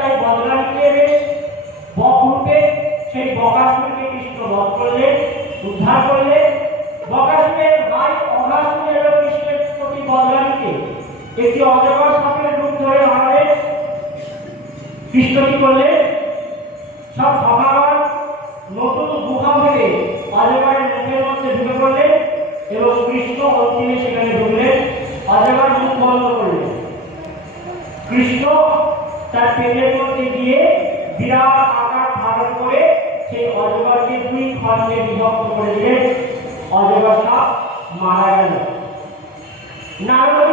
তাই বদনাম এলে বকরূপে সেই বকাসুরকে কৃষ্ণ বধ করলে, উদ্ধার করলে। বকাসুরের ভাই অঘাসুর এলো কৃষ্ণের প্রতি বদনামকে একটি অজগর সাপের রূপ ধরে আমাদের কৃষ্ণ কি করলেন সব সকাল নতুন গুহা থেকে অজগরের মুখের মধ্যে ঢুকে পড়লেন এবং কৃষ্ণ অন্তিমে সেখানে ঢুকলেন অজগর মুখ বন্ধ করলেন কৃষ্ণ পেটের মধ্যে গিয়ে বিরাট আকার ধারণ করে সেই অজগরকে দুই খণ্ডে বিভক্ত করে দিলেন অজগরটা মারা গেল। নারদমণি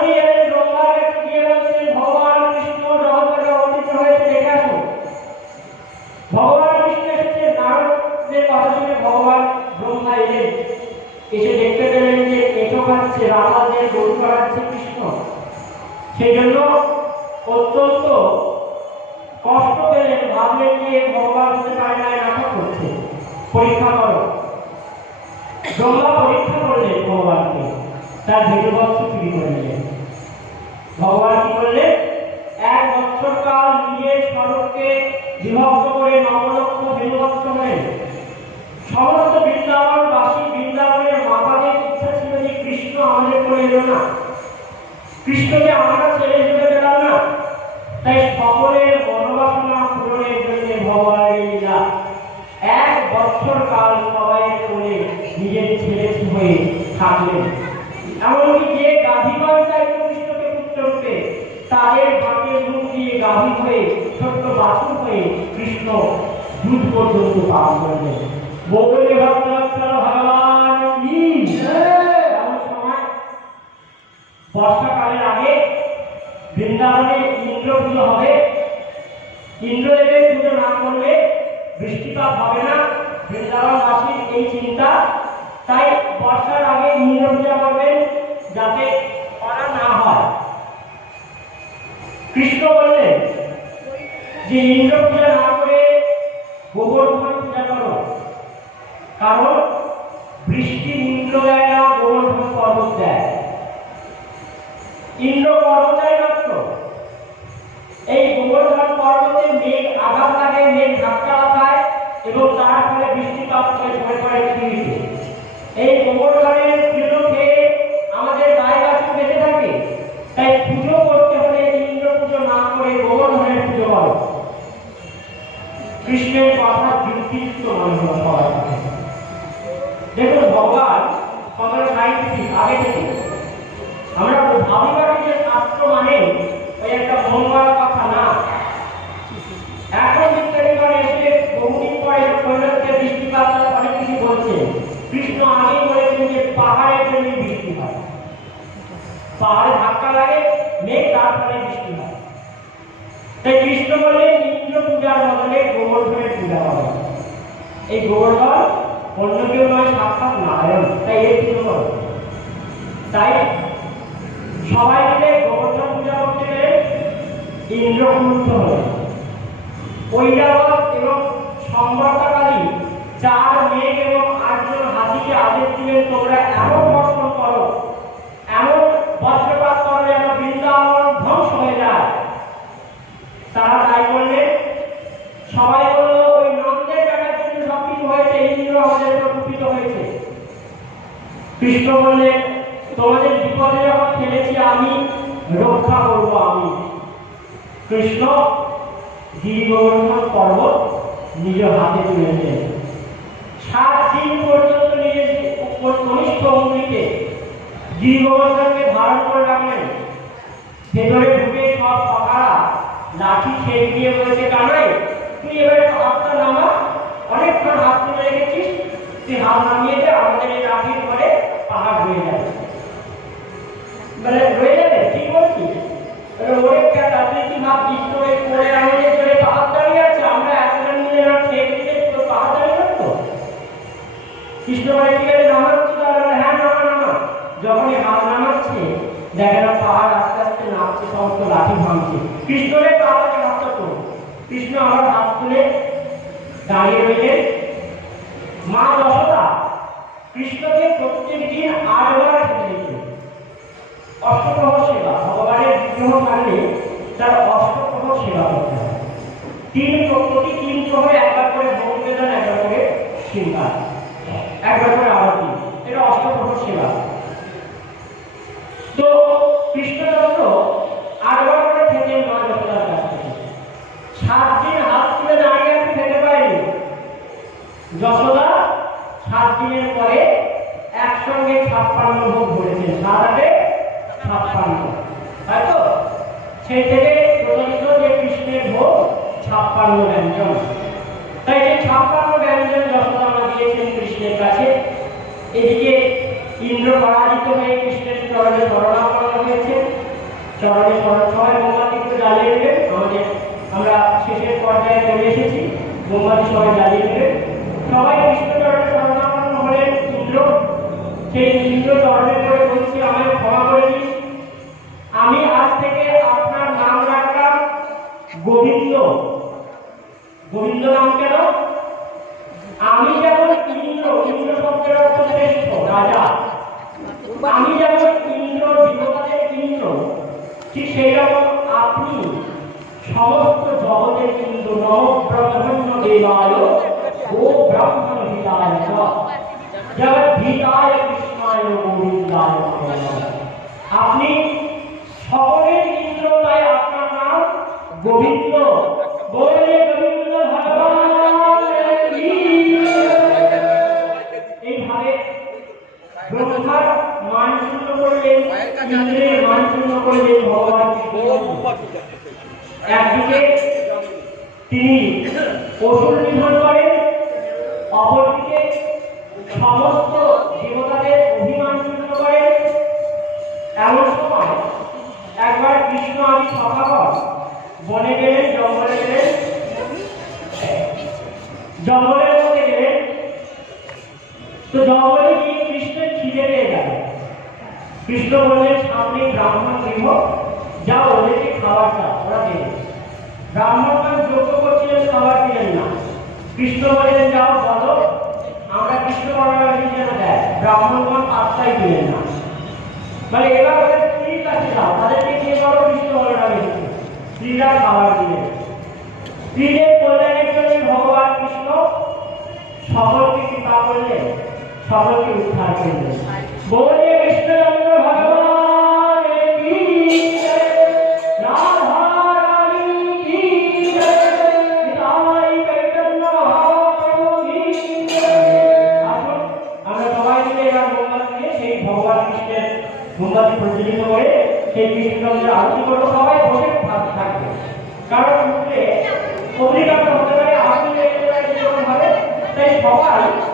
ব্রহ্মা পরীক্ষা করলেন ভগবানকে। তার ভেদবৎস চুরি করে নিলেন। ভগবান কি করলেন? এক বছর কাল স্বরূপকে বিভক্ত করে নবলক্ষ ভেদবৎস হলেন সমস্ত বৃন্দাবনবাসী বৃন্দাবনের মাতাদের ইচ্ছা ছিল যে কৃষ্ণ আমাদের করে এলো না। কৃষ্ণকে আমরা ছেড়ে যেতে পেলাম না তাই সকলের মনোবাসনা পূরণের জন্য ভগবানের লীলা এক বছর কাল সবাই করে নিজের ছেলে হয়ে থাকলেন এমনকি যে গাভীগণ চাইত কৃষ্ণকে পুত্র রূপে তাদের বাঁকের মুখ দিয়ে গাভী হয়ে ছোট্ট বাছুর হয়ে কৃষ্ণ দুধ পর্যন্ত পান এমন সময় বর্ষাকালের আগে বৃন্দাবনে ইন্দ্র পুজো হবে। ইন্দ্রদেবের পুজো না করলে বৃষ্টিপাত হবে না। বৃন্দাবনবাসীর এই চিন্তা। তাই বর্ষার আগে ইন্দ্র পূজা করবেন যাতে খরা না হয়। কৃষ্ণ বললেন যে ইন্দ্র পূজা না করে করো কারণ বৃষ্টি ইন্দ্র দেয় না গোবর্ধন পর্বত দেয়। ইন্দ্র পর্বতের মাত্র। এই গোবর্ধন পর্বতে মেঘ আঘাত লাগে, মেঘ ধাক্কা লাগায় এবং তার ফলে বৃষ্টিপাত হয় পড়ে পৃথিবীতে এই গোবর্ধনের শাস্ত্র মানে ওই একটা কথা না। এখন এসে বহুদিন পরে বৃষ্টিপাত অনেক কিছু বলছে। কৃষ্ণ আগেই বলেছেন যে জন্য বৃষ্টি হয়। পাহাড়ে ধাক্কা লাগে, মেঘ তার ফলে বৃষ্টি হয়। তাই কৃষ্ণ বললেন, ইন্দ্র পূজার বদলে গোবর্ধনের পূজা হবে। এই গোবর্ধন অন্য কেউ নয়, সাক্ষাৎ নারায়ণ। তাই পুজো করো তাই সবাই মিলে হলেন ঐরাবত এবং সম্রাটাকারী চার মেঘ এবং আটজন হাতিকে আদেশ দিলেন, তোমরা এমন বর্ষণ করো। এমন বজ্রপাত করো যেন বৃন্দাবন ধ্বংস হয়ে যায়। তারা তাই করলেন। সবাই বলল, ওই নন্দের বেটার জন্য হয়েছে ইন্দ্র আমাদের উপর কুপিত হয়েছে। কৃষ্ণ বললেন কৃষ্ণ গিরিগোবর্ধন পর্বত নিজ হাতে তুলে নিলেন সাত দিন পর্যন্ত নিজের কনিষ্ঠ অঙ্গিতে গিরিগোবর্ধনকে ধারণ করে রাখলেন। ভেতরে ঢুকে সব সকারা লাঠি ছেড়ে দিয়ে বলেছে, কানাই, তুই এবারে হাতটা নামা। অনেকক্ষণ হাত তুলে রেখেছিস। তুই হাত নামিয়ে দে, আমাদের এই লাঠির পরে পাহাড় হয়ে যাবে। মানে কৃষ্ণ হ্যাঁ। নামা হাত নামাচ্ছে দেখে পাহাড় আস্তে আস্তে নামছে, সমস্ত লাঠি ভাঙছে। কৃষ্ণের কৃষ্ণ তুলে দাঁড়িয়ে রইলেন। মা যশোদা কৃষ্ণকে প্রত্যেক দিন আটবার অষ্টপ্রহ সেবা, ভগবানের বিগ্রহ কাটলে তার অষ্টপ্রহ সেবা করতে হয়। তিন প্রতি তিন প্রহরে একবার করে ভোগ নিবেদন, একবার করে সিংহার একবার করে আরতি, এটা অষ্টপ্রহ সেবা। তো কৃষ্ণচন্দ্র আটবার করে খেতেন মা যশোদার কাছ থেকে। সাত দিন হাত তুলে দাঁড়িয়ে আছে খেতে পারেনি। যশোদা সাত দিনের পরে একসঙ্গে ছাপ্পান্ন ভোগ ধরেছেন সাত আটে ছাপ্পান্ন তাই তো সেই থেকে প্রচলিত যে কৃষ্ণের ভোগ ছাপ্পান্ন ব্যঞ্জন ছাপ্পান্ন ব্যঞ্জন মা দিয়েছেন কৃষ্ণের কাছে, এদিকে ইন্দ্র পরাজিত হয়ে কৃষ্ণের চরণে শরণাপন্ন হয়েছে চরণে সবাই মোমবাতি জ্বালিয়ে দেবেন আমাদের, আমরা শেষের পর্যায়ে চলে এসেছি। মোমবাতি সবাই জ্বালিয়ে দেবেন সবাই কৃষ্ণ চরণে শরণাপন্ন হলেন। ইন্দ্র, সেই ইন্দ্র চরণে করে বলছি, আমায় ক্ষমা করে দিস। আমি আজ থেকে আপনার নাম রাখলাম গোবিন্দ। গোবিন্দ নাম কেন? আমি যেমন ইন্দ্র ইন্দ্র শব্দের অর্থ শ্রেষ্ঠ, রাজা। আমি যেমন ইন্দ্র দেবতাদের ইন্দ্র, ঠিক সেই রকম আপনি সমস্ত জগতের ইন্দ্র নম ব্রহ্মণ্য দেবায় ও ব্রাহ্মণ হিতায় চ। জগৎ হিতায় কৃষ্ণায় গোবিন্দায় আপনি মান শূন্য করলেন ইন্দ্রের মান শূন্য করলেন ভগবান একদিকে তিনি অসুর নিধন করেন, অপরদিকে সমস্ত দেবতাদের অভিমান শূন্য করেন। এমন সময় একবার কৃষ্ণ আমি সখাবত বনে গেলেন, জঙ্গলে গেলেন। জঙ্গলের মধ্যে গেলেন। তো জঙ্গলে কৃষ্ণ বললেন সামনে ব্রাহ্মণ গৃহ, যা ওদেরকে খাবার দাও, ওরা দেবে ব্রাহ্মণগণ যোগ্য করছিলেন খাবার দিলেন না। কৃষ্ণ বললেন যাও, বলো, আমরা কৃষ্ণ বর্ণালী যেন দেয়। ব্রাহ্মণগণ আত্মাই দিলেন না। মানে এবার ওদের স্ত্রীর কাছে যাও, তাদেরকে গিয়ে বলো কৃষ্ণ বর্ণালী স্ত্রীরা খাবার দিলেন। স্ত্রীদের কল্যাণের জন্য ভগবান কৃষ্ণ সকলকে কৃপা করলেন, সকলকে উদ্ধার করলেন। মোমবাতি প্রজ্বলিত করে সেই কৃষ্ণচন্দ্রের আরতি করব। সবাই বসে থাক- থাকবে। কারণ উঠলে অগ্নিকাণ্ড হতে পারে, আগুন লেগে যেতে পারে তাই সবাই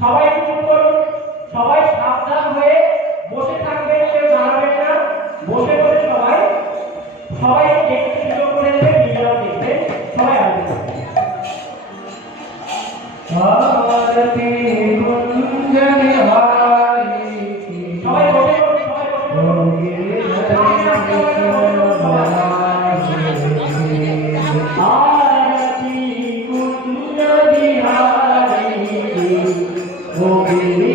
সবাই চুপ করুন সবাই সাবধান হয়ে বসে থাকবেন কেউ দাঁড়াবেন না। বসে বসে সবাই সবাই দেখতে সুযোগ করে দেবেন নিজেরাও দেখবেন সবাই আসবেন Oh. Don't